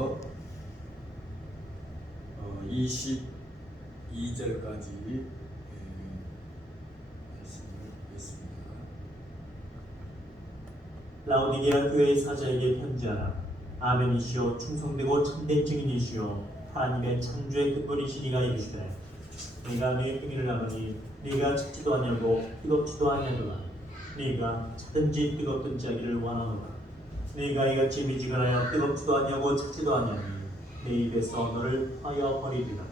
1절부터 22절까지 말씀을 읽겠습니다. 라오디게아 교회의 사자에게 편지하라. 아멘이시오 충성되고 참된 증인이시오 하나님의 창조의 근본이시니가 이르시되 네가 네 행위를 하느니 네가 찾지도 아니하고 뜨겁지도 아니하도다. 네가 찾든지 뜨겁든지 하기를 원하노라. 네가 이같이 미지근하여 뜨겁지도 아니하고 찾지도 아니하니 내 입에서 너를 하여 버리리라.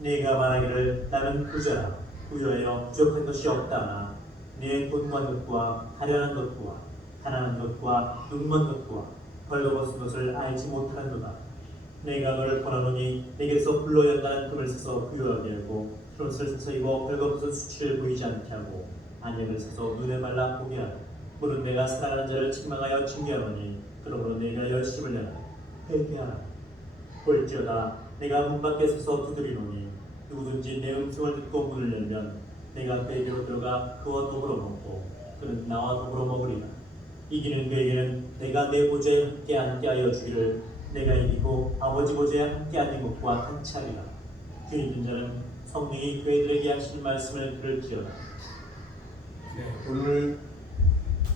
네가 말하기를 나는 부자라 부여하여 부족한 것이 없다나 네 돈과 덕과 가련한 것과 가난한 것과 눈먼 것과 벌거벗은 것을 알지 못하는도다. 내가 너를 권하노니 내게서 불로 연단한 금을 사서 부유하게 하고 흰옷을 사서 입어 벌거벗은 수치를 보이지 않게 하고 안약을 사서 눈에 발라 보게 하고 물은 내가 사랑하는 자를 책망하여 징계하노니 그러므로 내가 열심을 내라 회개하라. 볼지어다 내가 문 밖에 서서 두드리노니 누구든지 내 음성을 듣고 문을 열면 내가 그에게로 들어가 그와 더불어 먹고 그는 나와 더불어 먹으리라. 이기는 그에게는 내가 내 보좌에 함께 앉게 하여 주기를 내가 이기고 아버지 보좌에 함께 앉는 것과 같이 하리라. 귀 있는 자는 성령이 교회들에게 하신 말씀을 들을지어다. 오늘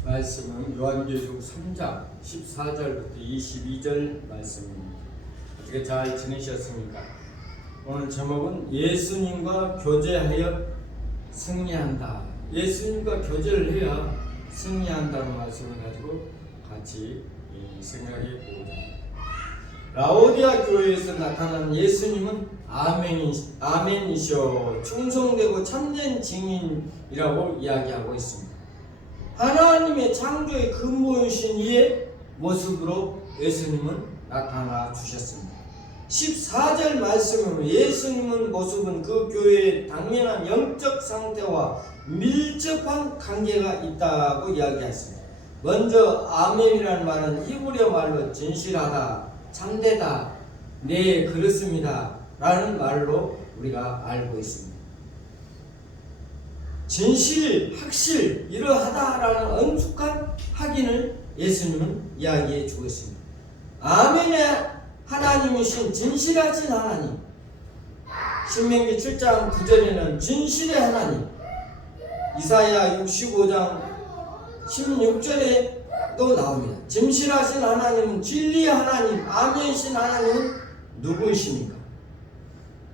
말씀은 요한계시록 3장 14절부터 22절 말씀입니다. 어떻게 잘 지내셨습니까? 오늘 제목은 예수님과 교제하여 승리한다. 예수님과 교제를 해야 승리한다는 말씀을 가지고 같이 생각해 보고자 합니다. 라오디아 교회에서 나타난 예수님은 아멘이시오 충성되고 참된 증인이라고 이야기하고 있습니다. 하나님의 창조의 근본이신 이의 모습으로 예수님은 나타나 주셨습니다. 14절 말씀은 예수님은 모습은 그 교회의 당연한 영적 상태와 밀접한 관계가 있다고 이야기했습니다. 먼저 아멘이라는 말은 히브리어 말로 진실하다, 참되다, 네 그렇습니다 라는 말로 우리가 알고 있습니다. 진실, 확실, 이러하다라는 엄숙한 확인을 예수님은 이야기해 주고 있습니다. 아멘의 하나님이신 진실하신 하나님, 신명기 7장 9절에는 진실의 하나님, 이사야 65장 16절에도 나옵니다. 진실하신 하나님은 진리의 하나님, 아멘이신 하나님은 누구이십니까?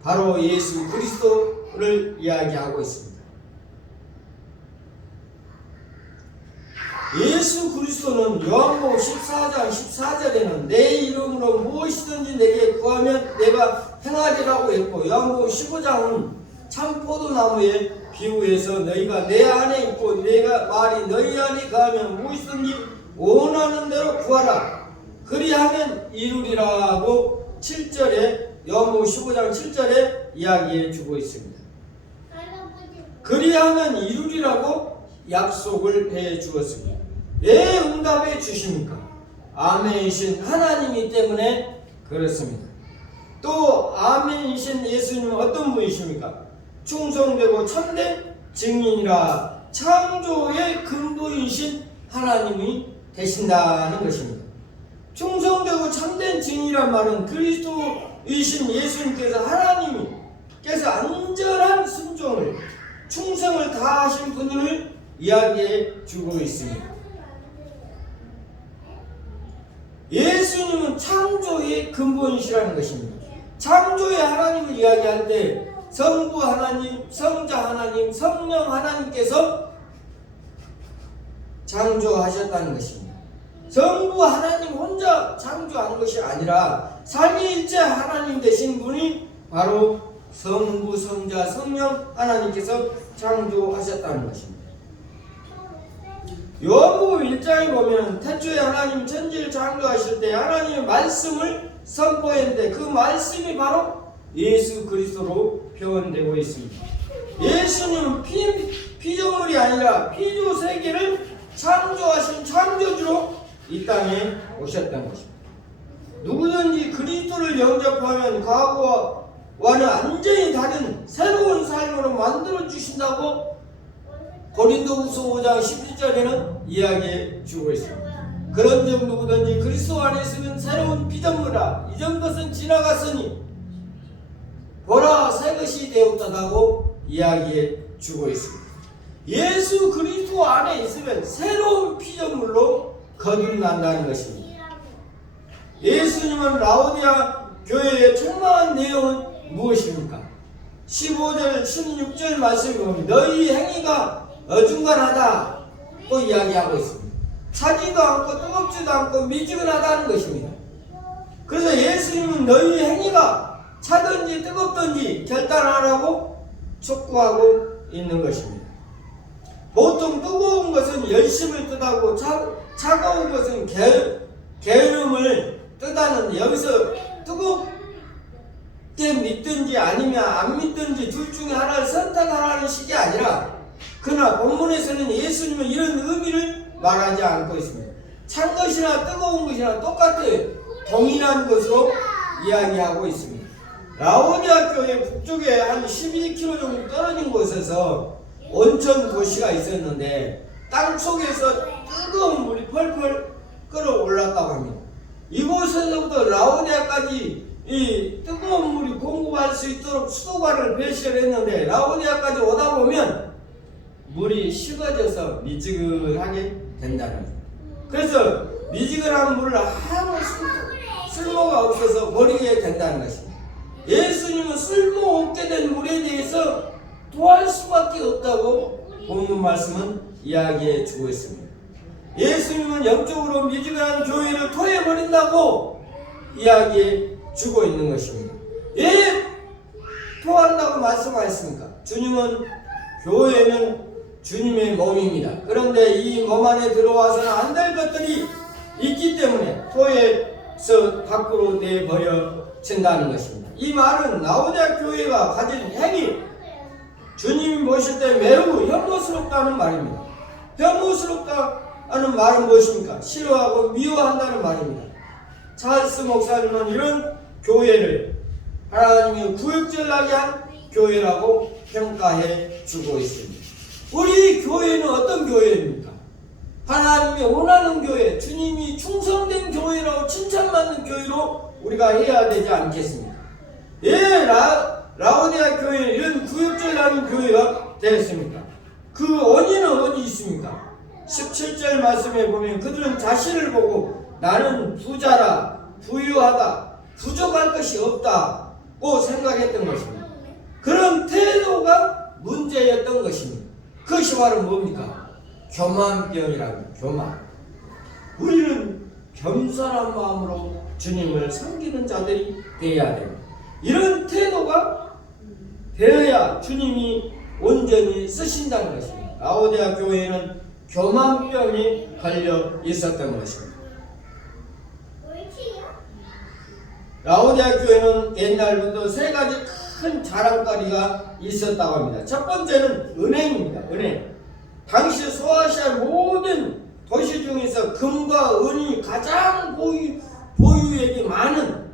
바로 예수 그리스도를 이야기하고 있습니다. 예수 그리스도는 요한복음 14장 14절에는 내 이름으로 무엇이든지 내게 구하면 내가 행하리라고 했고, 요한복음 15장은 참 포도나무에 비유해서 너희가 내 안에 있고 내가 말이 너희 안에 거하면 무엇이든지 원하는 대로 구하라 그리하면 이루리라고 7절에 요한복음 15장 7절에 이야기해 주고 있습니다. 그리하면 이루리라고 약속을 해 주었습니다. 왜 응답해 주십니까? 아멘이신 하나님이기 때문에 그렇습니다. 또 아멘이신 예수님은 어떤 분이십니까? 충성되고 참된 증인이라 창조의 근본이신 하나님이 되신다는 것입니다. 충성되고 참된 증인이란 말은 그리스도이신 예수님께서 하나님께서 안전한 순종을 충성을 다하신 분을 이야기해 주고 있습니다. 예수님은 창조의 근본이시라는 것입니다. 창조의 하나님을 이야기할 때 성부 하나님, 성자 하나님, 성령 하나님께서 창조하셨다는 것입니다. 성부 하나님 혼자 창조한 것이 아니라 삼위일체 하나님 되신 분이 바로 성부, 성자, 성령 하나님께서 창조하셨다는 것입니다. 요한복음 1장에 보면 태초에 하나님 천지를 창조하실 때 하나님의 말씀을 선포했는데 그 말씀이 바로 예수 그리스도로 표현되고 있습니다. 예수님은 피조물이 아니라 피조 세계를 창조하신 창조주로 이 땅에 오셨다는 것입니다. 누구든지 그리스도를 영접하면 과거와는 완전히 다른 새로운 삶으로 만들어 주신다고 고린도후서 5장 17절에는 이야기해 주고 있습니다. 그런즉 누구든지 그리스도 안에 있으면 새로운 피조물이라 이전 것은 지나갔으니 보라 새 것이 되었다고 이야기해 주고 있습니다. 예수 그리스도 안에 있으면 새로운 피조물로 거듭난다는 것입니다. 예수님은 라오디아 교회의 총망한 내용은 무엇입니까? 15절 16절 말씀에 보면 너희 행위가 어중간하다고 이야기하고 있습니다. 차지도 않고 뜨겁지도 않고 미지근하다는 것입니다. 그래서 예수님은 너희 행위가 차든지 뜨겁든지 결단하라고 촉구하고 있는 것입니다. 보통 뜨거운 것은 열심을 뜻하고 차가운 것은 게으름을 뜻하는데 여기서 뜨겁게 믿든지 아니면 안 믿든지 둘 중에 하나를 선택하라는 식이 아니라 그러나 본문에서는 예수님은 이런 의미를 말하지 않고 있습니다. 찬 것이나 뜨거운 것이나 똑같은 동일한 것으로 이야기하고 있습니다. 라오디아 교회 북쪽에 한 12km 정도 떨어진 곳에서 온천 도시가 있었는데 땅 속에서 뜨거운 물이 펄펄 끓어올랐다고 합니다. 이곳에서부터 라오디아까지 이 뜨거운 물이 공급할 수 있도록 수도관을 배치를 했는데 라오디아까지 오다 보면 물이 식어져서 미지근하게 된다는 거예요. 그래서 미지근한 물을 아무 쓸모가 없어서 버리게 된다는 것입니다. 예수님은 쓸모없게 된 물에 대해서 토할 수밖에 없다고 본문 말씀은 이야기해 주고 있습니다. 예수님은 영적으로 미지근한 교회를 토해버린다고 이야기해 주고 있는 것입니다. 왜 토한다고 말씀하셨습니까? 주님은 교회는 주님의 몸입니다. 그런데 이 몸 안에 들어와서는 안 될 것들이 있기 때문에 토해서 밖으로 내버려진다는 것입니다. 이 말은 라오디아 교회가 가진 행위, 주님이 보실 때 매우 혐오스럽다는 말입니다. 혐오스럽다는 말은 무엇입니까? 싫어하고 미워한다는 말입니다. 찰스 목사님은 이런 교회를 하나님이 구역질나게 한 교회라고 평가해 주고 있습니다. 우리 교회는 어떤 교회입니까? 하나님이 원하는 교회, 주님이 충성된 교회라고 칭찬받는 교회로 우리가 해야 되지 않겠습니까? 예, 라오디아 교회는 이런 구역질나는 교회가 되었습니까? 그 원인은 어디 있습니까? 17절 말씀에 보면 그들은 자신을 보고 나는 부자라, 부유하다, 부족할 것이 없다고 생각했던 것입니다. 그런 태도가 문제였던 것입니다. 그것이 바로 뭡니까? 교만병이라고. 교만. 우리는 겸손한 마음으로 주님을 섬기는 자들이 되어야 됩니다. 이런 태도가 되어야 주님이 온전히 쓰신다는 것입니다. 라오디아 교회는 교만병이 걸려 있었던 것입니다. 라오디아 교회는 옛날부터 세 가지 큰 자랑거리가 있었다고 합니다. 첫 번째는 은행입니다. 은행. 당시 소아시아 모든 도시 중에서 금과 은이 가장 보유액이 많은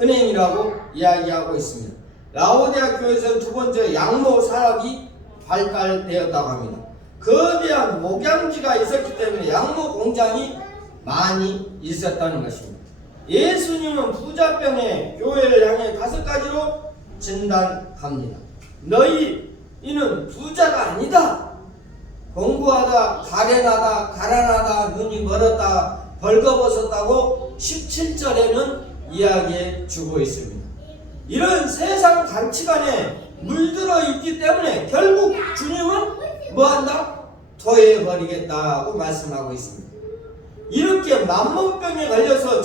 은행이라고 이야기하고 있습니다. 라오디아 교회에서는 두 번째 양모 산업이 발달되었다고 합니다. 거대한 목양지가 있었기 때문에 양모 공장이 많이 있었다는 것입니다. 예수님은 부자병의 교회를 향해 5가지로 진단합니다. 너희는 부자가 아니다. 공부하다, 가련하다, 눈이 멀었다, 벌거벗었다고 17절에는 이야기해 주고 있습니다. 이런 세상 가치관에 물들어 있기 때문에 결국 주님은 뭐한다? 토해버리겠다고 말씀하고 있습니다. 이렇게 만몬병에 걸려서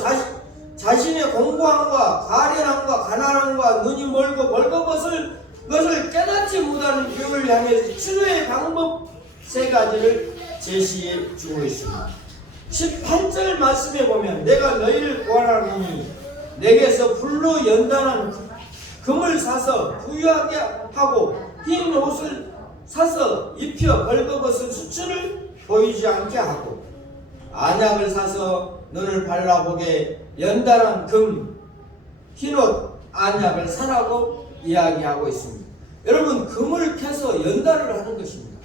자신의 공부함과 가련함과 가난함과 눈이 멀고 벌거벗을 것을 깨닫지 못하는 교회를 향해서 치료의 방법 3가지를 제시해 주고 있습니다. 18절 말씀에 보면 내가 너희를 구하노니 내게서 불로 연단한 금을 사서 부유하게 하고 흰 옷을 사서 입혀 벌거벗은 수치를 보이지 않게 하고 안약을 사서 눈을 발라보게 연단한 금, 흰옷, 안약을 사라고 이야기하고 있습니다. 여러분, 금을 캐서 연단을 하는 것입니다.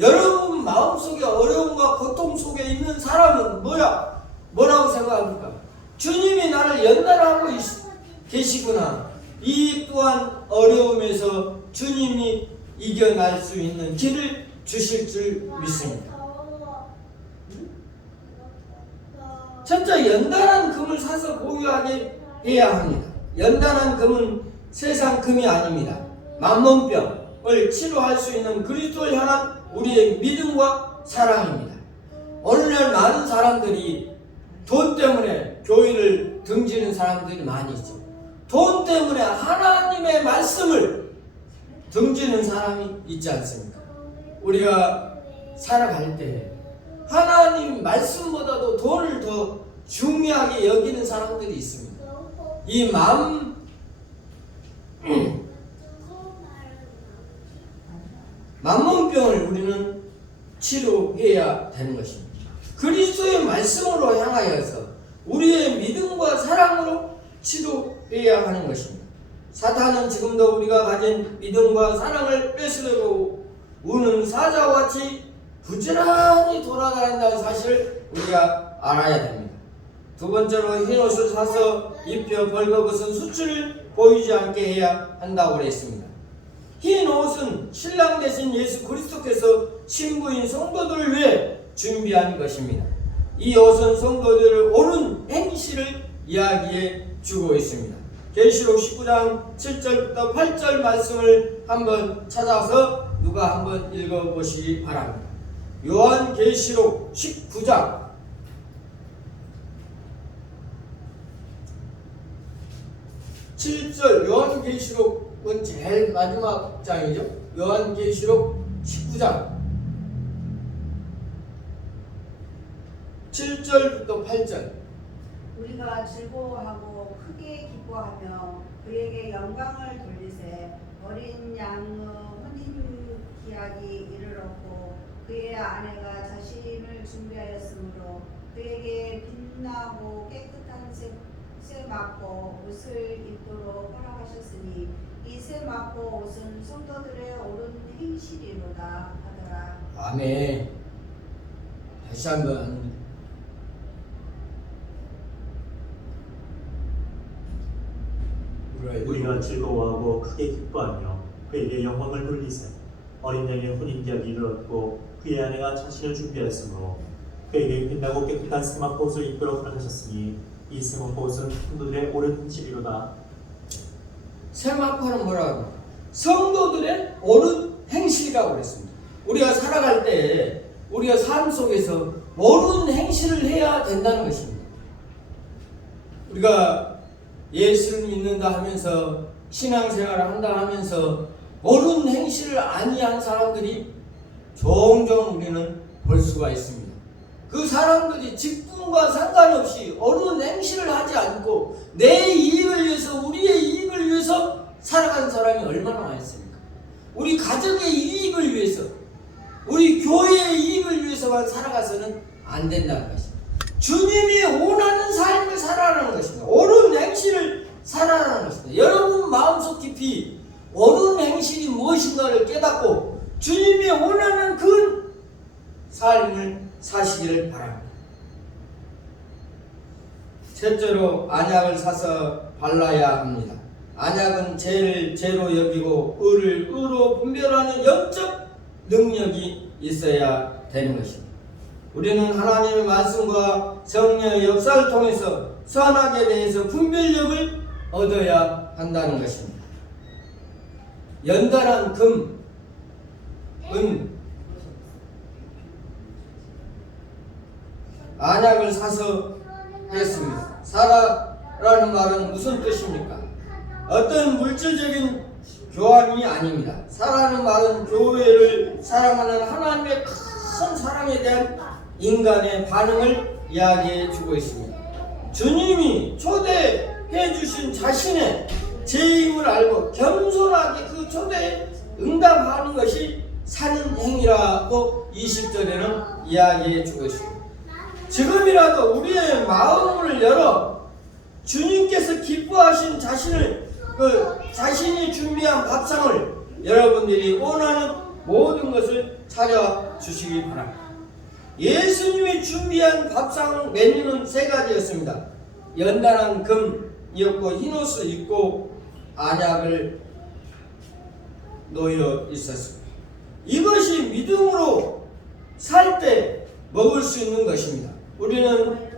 여러분 지금 마음속에 어려움과 고통 속에 있는 사람은 뭐라고 생각합니까? 주님이 나를 연단하고 계시구나. 이 또한 어려움에서 주님이 이겨날 수 있는 길을 주실 줄 믿습니다. 첫째, 연단한 금을 사서 보유하게 해야 합니다. 연단한 금은 세상 금이 아닙니다. 만몬병을 치료할 수 있는 그리스도를 향한 우리의 믿음과 사랑입니다. 오늘날 많은 사람들이 돈 때문에 교회를 등지는 사람들이 많이 있죠. 돈 때문에 하나님의 말씀을 등지는 사람이 있지 않습니까? 우리가 살아갈 때 하나님 말씀보다도 돈을 더 중요하게 여기는 사람들이 있습니다. 이 만몬병을 우리는 치료해야 되는 것입니다. 그리스도의 말씀으로 향하여서 우리의 믿음과 사랑으로 치료해야 하는 것입니다. 사탄은 지금도 우리가 가진 믿음과 사랑을 뺏으려고 우는 사자와 같이 부지런히 돌아다닌다는 사실을 우리가 알아야 됩니다. 두 번째로 흰옷을 사서 입혀 벌거벗은 수치를 보이지 않게 해야 한다고 그랬습니다. 흰 옷은 신랑 되신 예수 그리스도께서 신부인 성도들을 위해 준비한 것입니다. 이 옷은 성도들의 옳은 행실을 이야기해 주고 있습니다. 계시록 19장 7절부터 8절 말씀을 한번 찾아서 누가 한번 읽어보시기 바랍니다. 요한계시록 19장 7절, 요한계시록은 제일 마지막 장이죠. 요한계시록 19장 7절부터 8절. 우리가 즐거워하고 크게 기뻐하며 그에게 영광을 돌리세. 어린 양의 혼인 기약이 이르렀고 그의 아내가 자신을 준비하였으므로 그에게 빛나고 깨끗한 새 맞고 옷을 입도록 허락하셨으니 이 새 맞고 옷은 성도들의 옳은 행실이로다 하더라. 아멘. 다시 한번. 우리가 즐거워하고 크게 기뻐하며 그에게 영광을 돌리세. 어린 양의 혼인기약이 이르렀고 그의 아내가 자신을 준비하였으므로 그에게 빛나고 깨끗한 세마포 옷을 입도록 허락하셨으니 이 세마포 옷은 성도들의 옳은 행실이로다. 세마포는 뭐라고? 성도들의 옳은 행실이라고 그랬습니다. 우리가 살아갈 때 우리가 삶 속에서 옳은 행실을 해야 된다는 것입니다. 우리가 예수를 믿는다 하면서 신앙생활을 한다 하면서 옳은 행실을 아니한 사람들이 종종 우리는 볼 수가 있습니다. 그 사람들이 직분과 상관없이 옳은 행실을 하지 않고 내 이익을 위해서, 우리의 이익을 위해서 살아가는 사람이 얼마나 많습니까? 우리 가족의 이익을 위해서, 우리 교회의 이익을 위해서만 살아가서는 안 된다는 것입니다. 주님이 원하는 삶을 살아가는 것입니다. 옳은 행실을 살아가는 것입니다. 여러분 마음속 깊이 옳은 행실이 무엇인가를 깨닫고 주님이 원하는 그 삶을 사시기를 바랍니다. 셋째로 안약을 사서 발라야 합니다. 안약은 죄를 죄로 여기고 의를 의로 분별하는 영적 능력이 있어야 되는 것입니다. 우리는 하나님의 말씀과 성령의 역사를 통해서 선악에 대해서 분별력을 얻어야 한다는 것입니다. 연단한 금, 은, 안약을 사서 했습니다. 사라라는 말은 무슨 뜻입니까? 어떤 물질적인 교환이 아닙니다. 사라는 말은 교회를 사랑하는 하나님의 큰 사랑에 대한 인간의 반응을 이야기해 주고 있습니다. 주님이 초대해 주신 자신의 죄임을 알고 겸손하게 그 초대에 응답하는 것이 사는 행위라고 20절에는 이야기해 주고 있습니다. 지금이라도 우리의 마음을 열어 주님께서 기뻐하신 자신이 준비한 밥상을 여러분들이 원하는 모든 것을 차려주시기 바랍니다. 예수님이 준비한 밥상 메뉴는 3가지였습니다. 연단한 금이었고 흰옷을 입고 안약을 놓여 있었습니다. 이것이 믿음으로 살 때 먹을 수 있는 것입니다. 우리는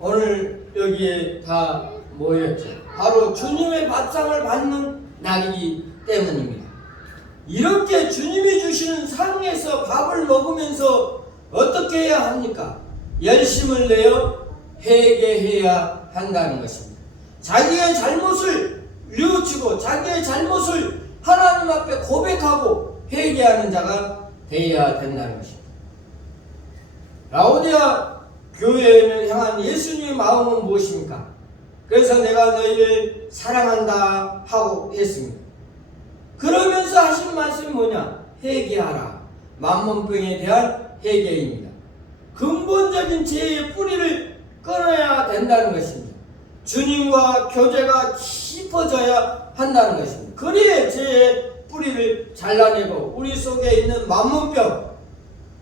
오늘 여기에 다 모였죠. 바로 주님의 밥상을 받는 날이기 때문입니다. 이렇게 주님이 주시는 상에서 밥을 먹으면서 어떻게 해야 합니까? 열심을 내어 회개해야 한다는 것입니다. 자기의 잘못을 뉘우치고 자기의 잘못을 하나님 앞에 고백하고 회개하는 자가 되어야 된다는 것입니다. 라오디아 교회를 향한 예수님의 마음은 무엇입니까? 그래서 내가 너희를 사랑한다 하고 했습니다. 그러면서 하신 말씀이 뭐냐? 회개하라. 만몬병에 대한 회개입니다. 근본적인 죄의 뿌리를 끊어야 된다는 것입니다. 주님과 교제가 깊어져야 한다는 것입니다. 그래야 죄의 뿌리를 잘라내고 우리 속에 있는 만몬병,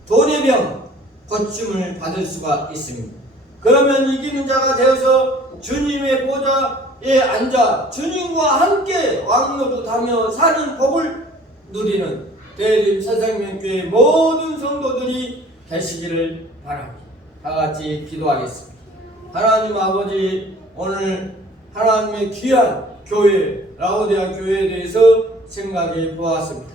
돈의 병, 고침을 받을 수가 있습니다. 그러면 이기는 자가 되어서 주님의 보좌에 앉아 주님과 함께 왕노릇하며 사는 복을 누리는 대림 새생명교회 모든 성도들이 되시기를 바랍니다. 다같이 기도하겠습니다. 하나님 아버지, 오늘 하나님의 귀한 교회 라오디아 교회에 대해서 생각해 보았습니다.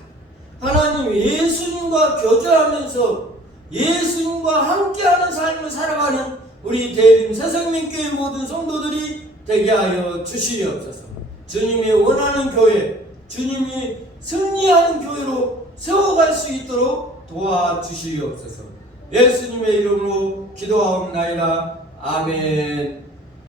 하나님, 예수님과 교제하면서 예수님과 함께하는 삶을 살아가는 우리 대림 새생명교회 모든 성도들이 되게 하여 주시옵소서. 주님이 원하는 교회, 주님이 승리하는 교회로 세워갈 수 있도록 도와주시옵소서. 예수님의 이름으로 기도하옵나이다. 아멘.